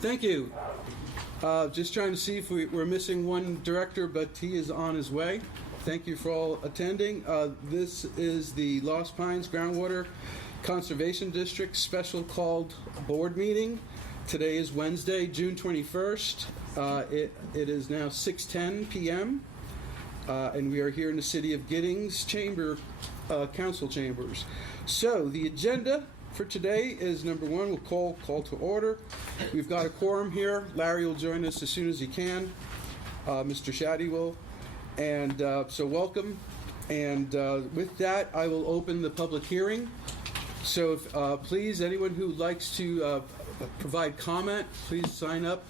Thank you. Just trying to see if we're missing one director, but he is on his way. Thank you for all attending. This is the Lost Pines Groundwater Conservation District special called board meeting. Today is Wednesday, June 21st. It is now 6:10 p.m. And we are here in the city of Giddings council chambers. So the agenda for today is number one, we'll call to order. We've got a quorum here. Larry will join us as soon as he can. Mr. Shaddy will. And so welcome. And with that, I will open the public hearing. So if, please, anyone who likes to provide comment, please sign up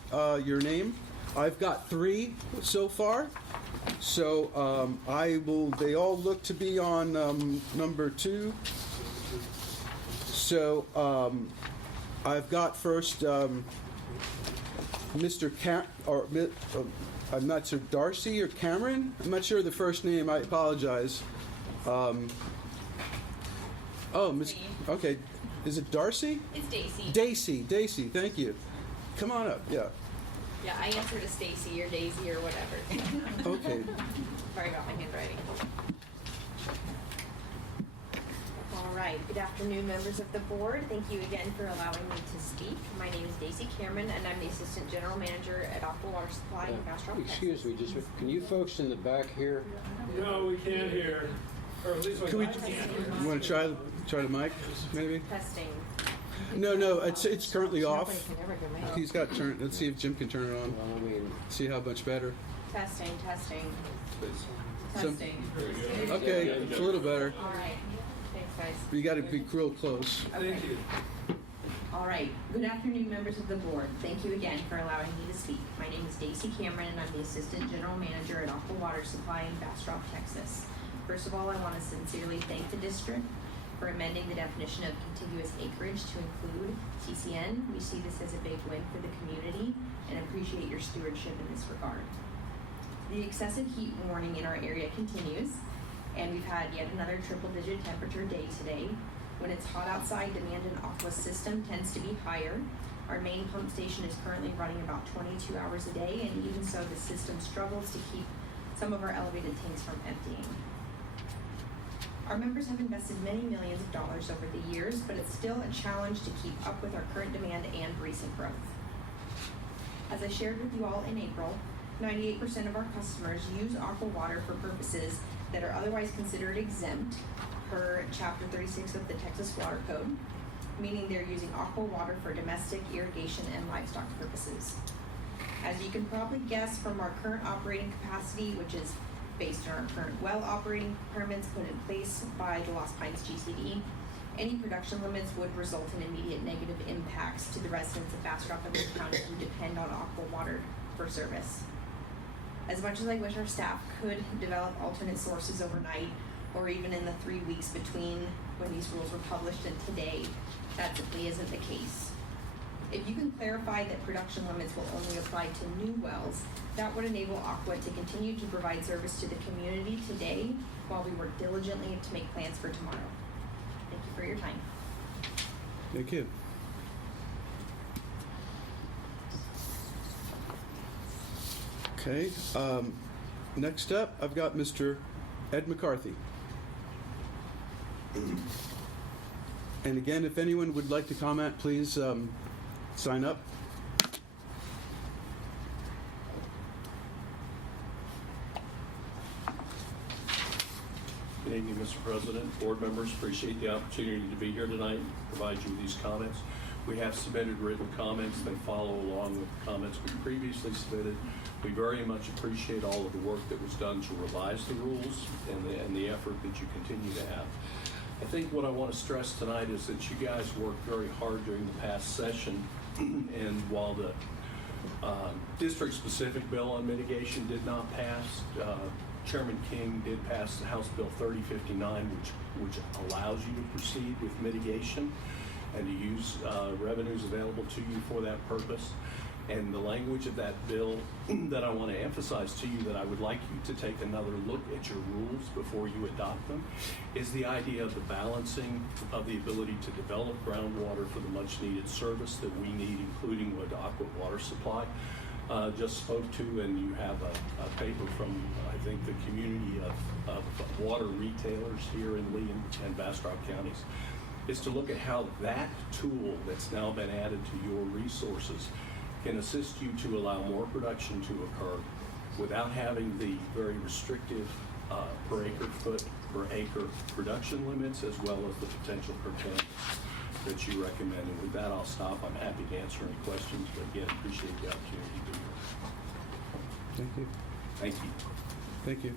your name. I've got 3 so far. So they all look to be on number 2. So I've got first Mr. I'm not sure, Darcy or Cameron? I'm not sure the first name, I apologize. Okay. Is it Darcy? It's Daisy. Daisy, thank you. Come on up, yeah. Yeah, I answer to Stacy or Daisy or whatever. Okay. Sorry about my handwriting. All right. Good afternoon, members of the board. Thank you again for allowing me to speak. My name is Daisy Cameron, and I'm the Assistant General Manager at Aqua Water Supply in Bastrop, Excuse me, can you folks in the back hear? No, we can't hear. Or at least Can we? can't. You want to try the mic, maybe? Testing. No, it's currently off. He's got turned. Let's see if Jim can turn it on. Well, I mean, See how much better. Testing. Some- Okay, it's a little better. All right. Thanks, guys. You got to be real close. Thank you. All right. Good afternoon, members of the board. Thank you again for allowing me to speak. My name is Daisy Cameron, and I'm the Assistant General Manager at Aqua Water Supply in Bastrop, Texas. First of all, I want to sincerely thank the district for amending the definition of contiguous acreage to include TCN. We see this as a big win for the community and appreciate your stewardship in this regard. The excessive heat warning in our area continues, and we've had yet another triple-digit temperature day today. When it's hot outside, demand in Aqua's system tends to be higher. Our main pump station is currently running about 22 hours a day, and even so, the system struggles to keep some of our elevated tanks from emptying. Our members have invested many millions of dollars over the years, but it's still a challenge to keep up with our current demand and recent growth. As I shared with you all in April, 98% of our customers use Aqua Water for purposes that are otherwise considered exempt per Chapter 36 of the Texas Water Code, meaning they're using Aqua Water for domestic, irrigation, and livestock purposes. As you can probably guess from our current operating capacity, which is based on our current well operating permits put in place by the Lost Pines GCD, any production limits would result in immediate negative impacts to the residents of Bastrop and Lake County who depend on Aqua Water for service. As much as I wish our staff could develop alternate sources overnight, or even in the 3 weeks between when these rules were published and today, that simply isn't the case. If you can clarify that production limits will only apply to new wells, that would enable Aqua to continue to provide service to the community today while we work diligently to make plans for tomorrow. Thank you for your time. Thank you. Okay. Next up, I've got Mr. Ed McCarthy. And again, if anyone would like to comment, please sign up. Good evening, Mr. President, board members. Appreciate the opportunity to be here tonight and provide you with these comments. We have submitted written comments. They follow along with the comments we previously submitted. We very much appreciate all of the work that was done to revise the rules and the effort that you continue to have. I think what I want to stress tonight is that you guys worked very hard during the past session, and while the district-specific bill on mitigation did not pass, Chairman King did pass House Bill 3059, which allows you to proceed with mitigation. and to use revenues available to you for that purpose. And the language of that bill that I want to emphasize to you, that I would like you to take another look at your rules before you adopt them, is the idea of the balancing of the ability to develop groundwater for the much needed service that we need, including what Aqua Water Supply just spoke to. And you have a paper from, I think, the community of water retailers here in Lee and Bastrop counties, is to look at how that tool that's now been added to your resources can assist you to allow more production to occur without having the very restrictive per acre foot per acre production limits, as well as the potential curtailments that you recommend. And with that, I'll stop. I'm happy to answer any questions, but again, appreciate the opportunity to be here. Thank you. Thank you. Thank you.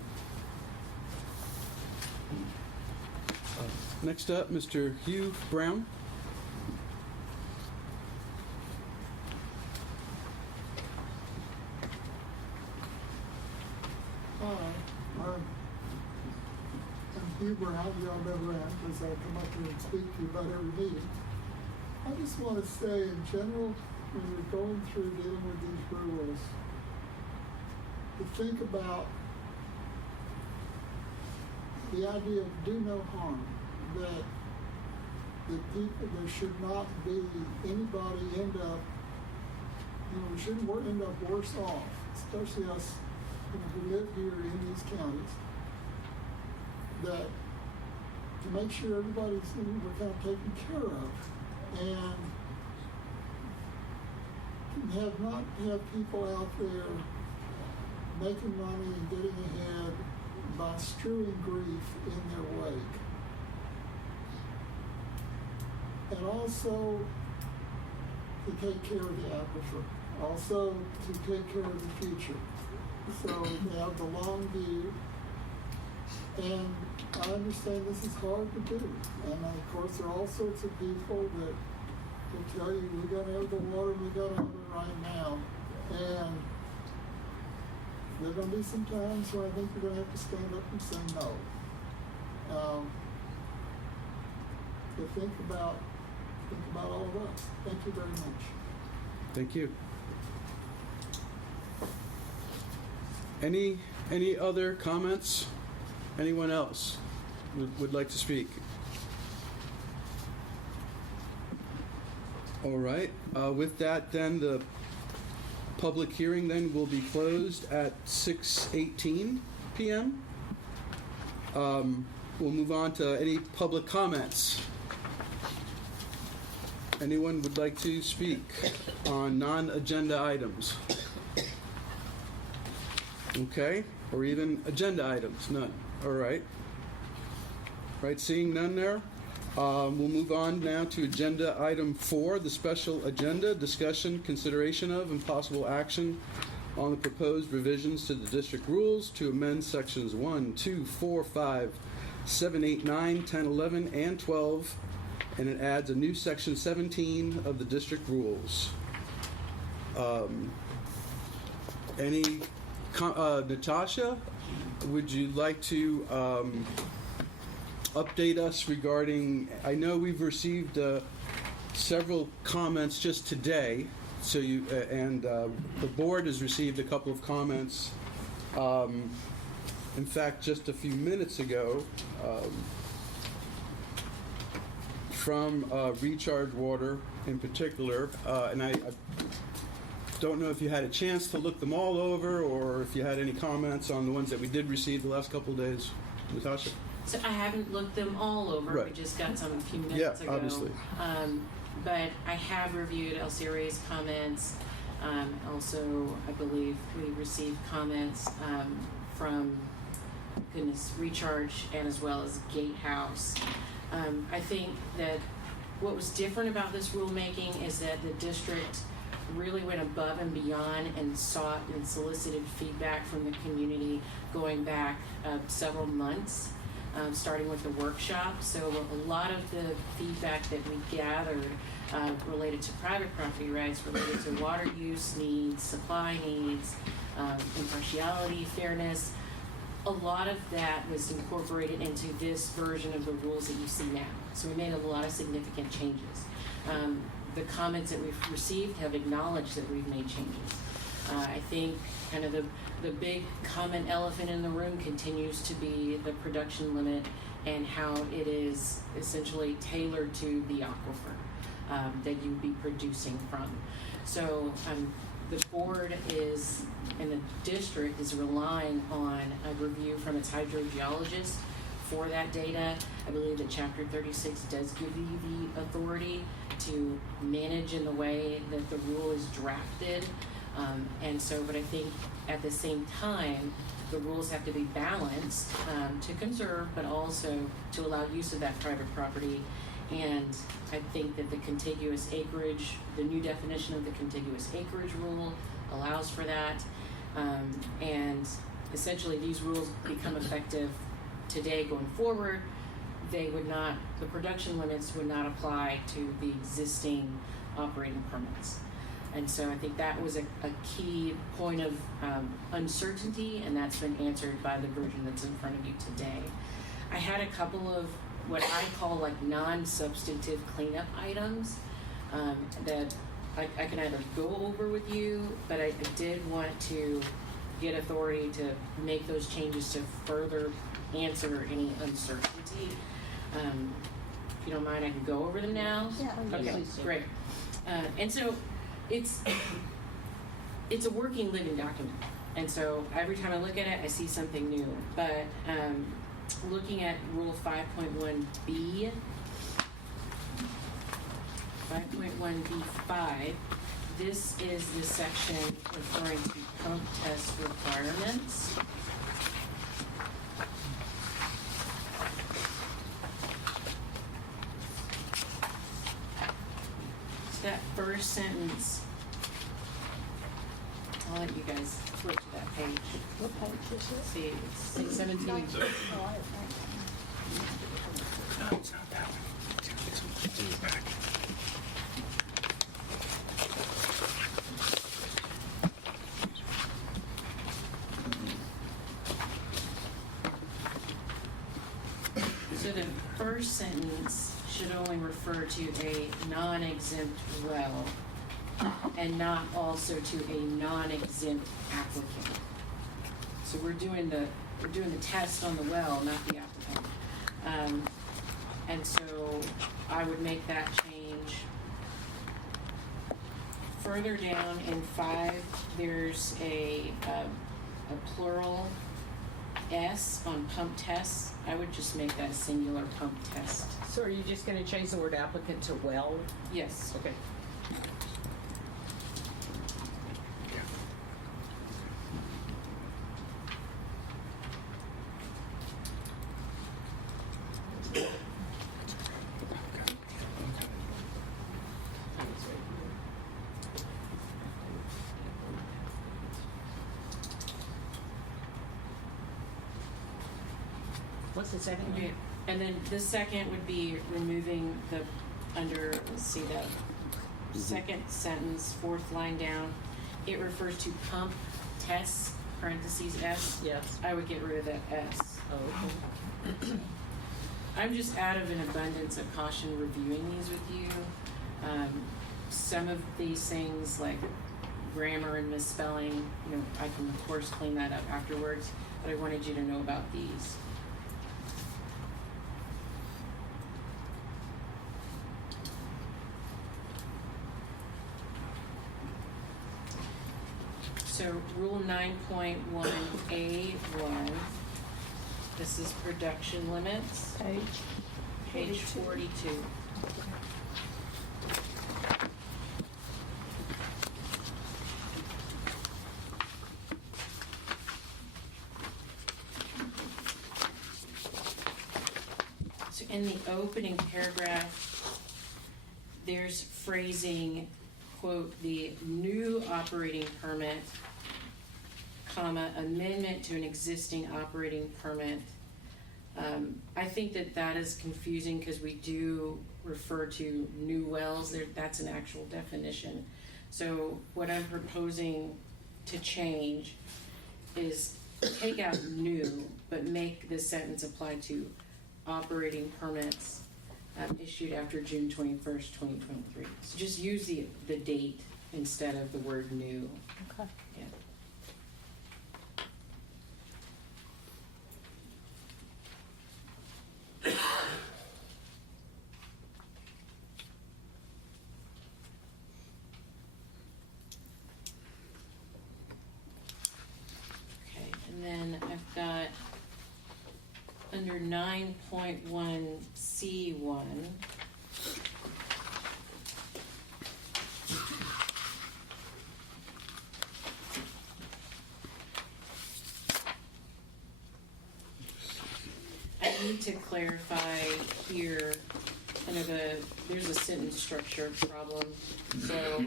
Next up, Mr. Hugh Brown. Hi, I'm Hugh Brown. Y'all know who I am because I come up here and speak to you about every meeting. I just want to say, in general, when you're going through dealing with these rules, to think about the idea of do no harm, that there should not be anybody we shouldn't end up worse off, especially us who live here in these counties, that to make sure everybody's we're kind of taken care of, and not have people out there making money and getting ahead by strewing grief in their wake. And also to take care of the aquifer, also to take care of the future. So they have the long view, and I understand this is hard to do. And of course, there are all sorts of people that will tell you we got to have the water, we got to have it right now. And there are going to be some times where I think you're going to have to stand up and say no. To think about all of us. Thank you very much. Thank you. Any other comments? Anyone else would like to speak? All right. With that, then, the public hearing then will be closed at 6:18 p.m. We'll move on to any public comments. Anyone would like to speak on non-agenda items? Okay, or even agenda items? None. All right. Right, seeing none there. We'll move on now to agenda item 4, the special agenda, discussion, consideration of, and possible action on the proposed revisions to the district rules to amend sections 1, 2, 4, 5, 7, 8, 9, 10, 11, and 12, and it adds a new section 17 of the district rules. Natasha, would you like to update us regarding, I know we've received several comments just today, so the board has received a couple of comments. In fact, just a few minutes ago, from Recharge Water in particular, and I don't know if you had a chance to look them all over or if you had any comments on the ones that we did receive the last couple of days. Natasha? So I haven't looked them all over. Right. We just got some a few minutes ago. Obviously. But I have reviewed El Ray's comments. Also, I believe we received comments from Recharge and as well as Gatehouse. I think that what was different about this rulemaking is that the district really went above and beyond and sought and solicited feedback from the community going back several months, starting with the workshop. So a lot of the feedback that we gathered related to private property rights, related to water use needs, supply needs, impartiality, fairness, a lot of that was incorporated into this version of the rules that you see now. So we made a lot of significant changes. The comments that we've received have acknowledged that we've made changes. I think kind of the big common elephant in the room continues to be the production limit and how it is essentially tailored to the aquifer that you'd be producing from. So the board is, and the district is relying on a review from its hydrogeologist for that data. I believe that Chapter 36 does give you the authority to manage in the way that the rule is drafted. But I think at the same time, the rules have to be balanced to conserve, but also to allow use of that private property. And I think that the contiguous acreage, the new definition of the contiguous acreage rule allows for that. And essentially these rules become effective today going forward. They would not, the production limits would not apply to the existing operating permits. And so I think that was a key point of uncertainty, and that's been answered by the version that's in front of you today. I had a couple of what I call like non-substantive cleanup items that I can either go over with you, but I did want to get authority to make those changes to further answer any uncertainty. If you don't mind, I can go over them now. Yeah. Okay, great. And so it's a working, living document. And so every time I look at it, I see something new. But looking at Rule 5.1b, 5.1b5, this is the section referring to pump test requirements. That first sentence, I'll let you guys flip to that page. What page is it? See, it's 17. Oh, I have that. No, it's not that one. It's in the back. So the first sentence should only refer to a non-exempt well and not also to a non-exempt applicant. So we're doing the test on the well, not the applicant. And so I would make that change. Further down in 5, there's a plural S on pump tests. I would just make that a singular pump test. So are you just going to change the word applicant to well? Yes. Okay. What's the second one? Okay. And then the second would be removing the under, let's see, the second sentence, 4th line down. It refers to pump tests, parentheses S. Yes. I would get rid of that S. Oh, okay. I'm just out of an abundance of caution reviewing these with you. Some of these things like grammar and misspelling, I can of course clean that up afterwards, but I wanted you to know about these. So Rule 9.1A1, this is production limits, page 42. So in the opening paragraph, there's phrasing, quote, the new operating permit, comma, amendment to an existing operating permit. I think that is confusing because we do refer to new wells. That's an actual definition. So what I'm proposing to change is take out new, but make this sentence apply to operating permits issued after June 21st, 2023. So just use the date instead of the word new. Okay. Yeah. Okay, and then I've got under 9.1C1. I need to clarify here, there's a sentence structure problem. So,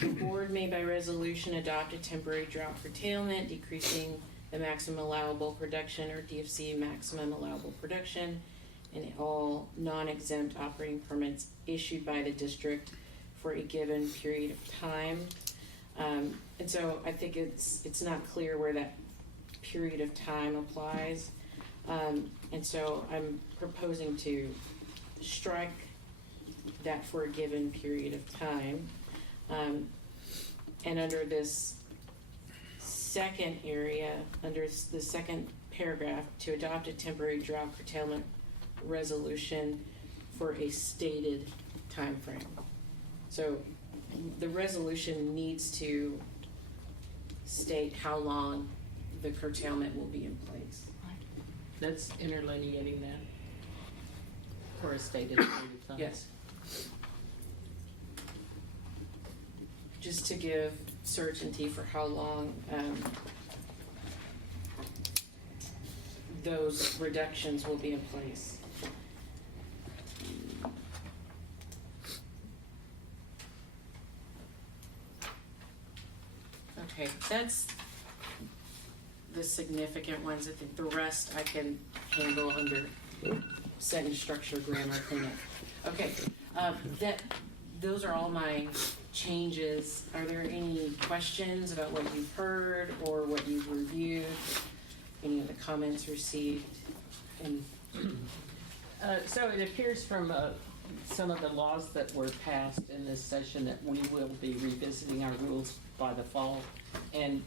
the board may by resolution adopt a temporary drought curtailment, decreasing the maximum allowable production or DFC maximum allowable production in all non-exempt operating permits issued by the district for a given period of time. And so I think it's not clear where that period of time applies. And so I'm proposing to strike that for a given period of time. And under this second area, under the second paragraph, to adopt a temporary drought curtailment resolution for a stated time frame. So the resolution needs to state how long the curtailment will be in place. That's interlineating that for a stated period of time. Yes. Just to give certainty for how long those reductions will be in place. Okay, that's the significant ones. I think the rest I can handle under sentence structure, grammar, cleanup. Okay, those are all my changes. Are there any questions about what you've heard or what you've reviewed? Any of the comments received? And So it appears from some of the laws that were passed in this session that we will be revisiting our rules by the fall, and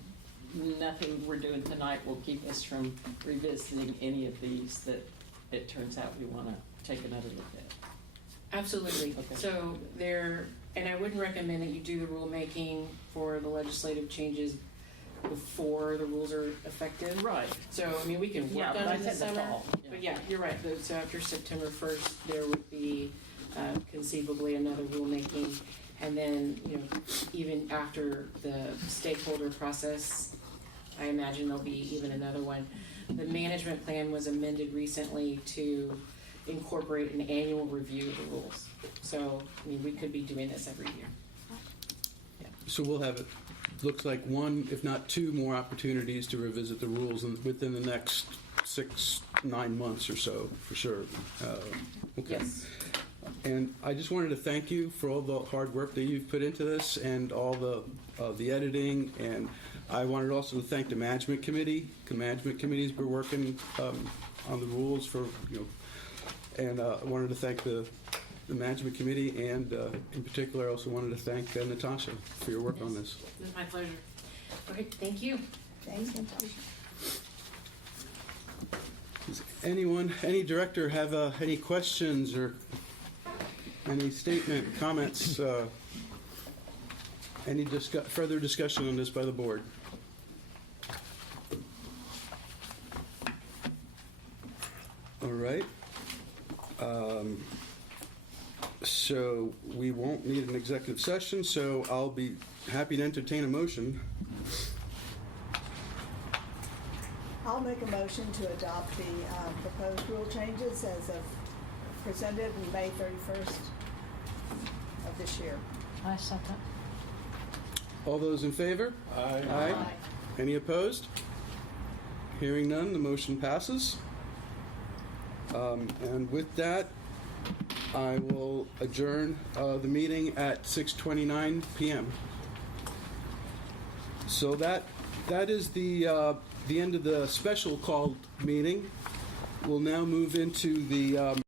nothing we're doing tonight will keep us from revisiting any of these that it turns out we want to take another look at. absolutely. Okay. So and I wouldn't recommend that you do the rulemaking for the legislative changes before the rules are effective. Right. So, I mean, we can Yeah, work but on I it in the said the summer. fall, yeah. But yeah, you're right. So after September 1st, there would be conceivably another rulemaking. And then, even after the stakeholder process, I imagine there'll be even another one. The management plan was amended recently to incorporate an annual review of the rules. So, I mean, we could be doing this every year. So we'll have, it looks like one, if not two more opportunities to revisit the rules within the next 6-9 months or so, for sure. Okay. Yes. And I just wanted to thank you for all the hard work that you've put into this and all the editing. And I wanted also to thank the management committee. The management committee's been working on the rules for, and I wanted to thank the management committee, and in particular, I also wanted to thank Natasha for your work on this. It's my pleasure. Okay, thank you. Thanks, Natasha. Does any director have any questions or any statement, comments, any further discussion on this by the board? All right. So we won't need an executive session, so I'll be happy to entertain a motion. I'll make a motion to adopt the proposed rule changes as of presented in May 31st of this year. I second. All those in favor? Aye. Aye. Any opposed? Hearing none, the motion passes. And with that, I will adjourn the meeting at 6:29 p.m. So that is the end of the special called meeting. We'll now move into the